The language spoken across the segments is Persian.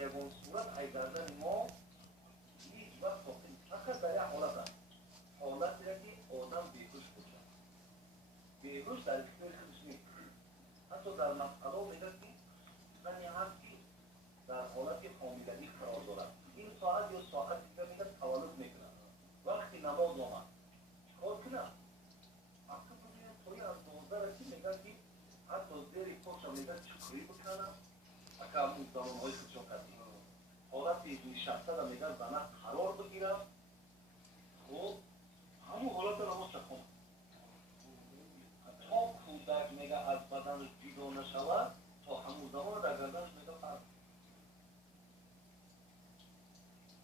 یگان صورت ای گردن ما هیچ وقت ساخته فقط در یک حالت است. حالتی را که آدم بیهوش باشد. بیهوش در اختیار خودش نیست. حتی در مسئله میگه که زنی هست که در حالت حاملگی قرار دارد. این ساعت یا ساعتی که میگه تولد میکنه. وقتی نماز آمد چیکار کنه؟ اصلا ببینید توی اندازه را که میگه که حتی زیر پاش میگه چکری بکنه اگر اون زمانهای خودشون کردی. حالتی نشسته را میگه زنه قرار بگیره خب همون حالت نماز چکنه. تا کودک میگه از بدن جدا نشود تا همون زمان در گردنش میگه فرق.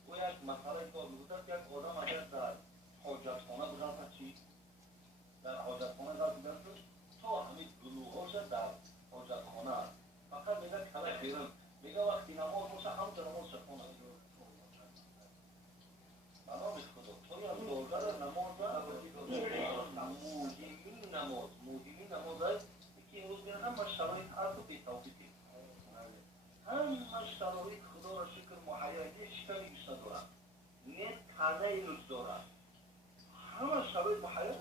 و یک مسئله که بودد که یک آدم اگر در حاجتخانه بزنه چی؟ در حاجتخانه بزنه تا همین گلوهاش در حاجتخانه است. فقط میگه کله بیرون میگه وقتی نماز باشه همون نماز چکنه. نماز خدا توی از دولگر نماز مهمین نماز است که امروز بیان همه شرایط هر دو بی‌توفیقی همه شرایط خدا را شکر مهیایی شکمی بیشتر دارد نه تنه اینوز دارد همه شرایط مهیایی